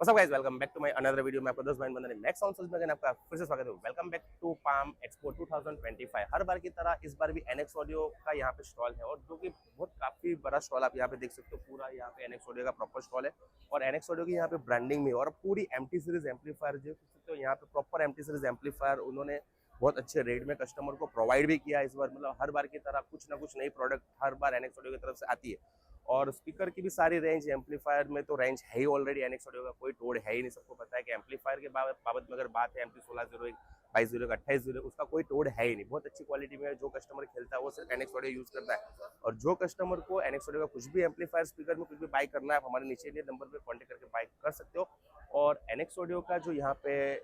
What's up guys, welcome back to my another video में आपका दोस्त भाई बंदर नेक्स्ट साउंड सोल्स में आपका फिर से स्वागत है। Welcome back to palm expo 2025। हर बार की तरह इस बार भी एनएक्स ऑडियो का यहाँ पे स्टॉल है और जो कि बहुत काफी बड़ा स्टॉल आप यहाँ पे देख सकते हो। पूरा यहाँ पे एनएक्स ऑडियो का प्रॉपर स्टॉल है और एनएक्स ऑडियो की यहाँ पे ब्रांडिंग में और पूरी एमटी सीरीज एम्पलीफायर जो सकते हो यहाँ पे प्रॉपर एमटी सीरीज एम्पलीफायर उन्होंने बहुत अच्छे रेट में कस्टमर को प्रोवाइड भी किया इस बार। मतलब हर बार की तरह कुछ ना कुछ नई प्रोडक्ट हर बार एनएक्स ऑडियो की तरफ से आती है और स्पीकर की भी सारी रेंज, एम्पलीफायर में तो रेंज है ही ऑलरेडी। एनएक्स ऑडियो का कोई तोड़ है ही नहीं। सबको पता है कि एम्पलीफायर के बाबत में अगर बात है एमटी 1601, 2201, 2801, उसका कोई तोड़ है ही नहीं। बहुत अच्छी क्वालिटी में जो कस्टमर खेलता है वो सिर्फ एनएक्स ऑडियो यूज करता है। और जो कस्टमर को एनएक्स ऑडियो का कुछ भी एम्पलीफायर स्पीकर में कुछ भी बाय करना है, आप हमारे नीचे दिए नंबर पर कॉन्टेक्ट करके बाय कर सकते हो। और एनएक्स ऑडियो का जो यहाँ पे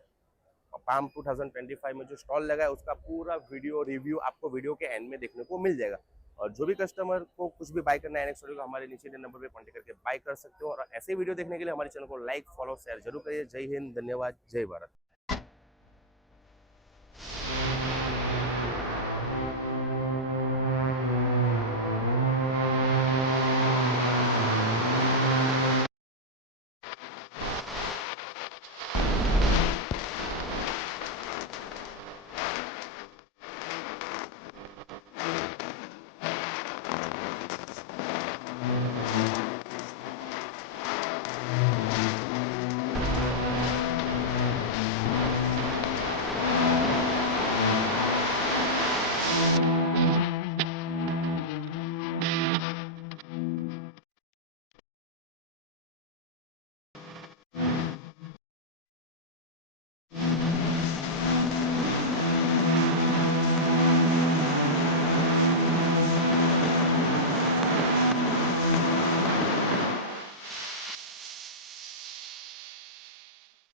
पाम 2025 में जो स्टॉल लगा है उसका पूरा वीडियो रिव्यू आपको वीडियो के एंड में देखने को मिल जाएगा। और जो भी कस्टमर को कुछ भी बाय करना है एनएक्स ऑडियो का, हमारे नीचे के नंबर पे कॉन्टेक्ट करके बाय कर सकते हो। और ऐसे वीडियो देखने के लिए हमारे चैनल को लाइक, फॉलो, शेयर जरूर करिए। जय हिंद, धन्यवाद, जय भारत।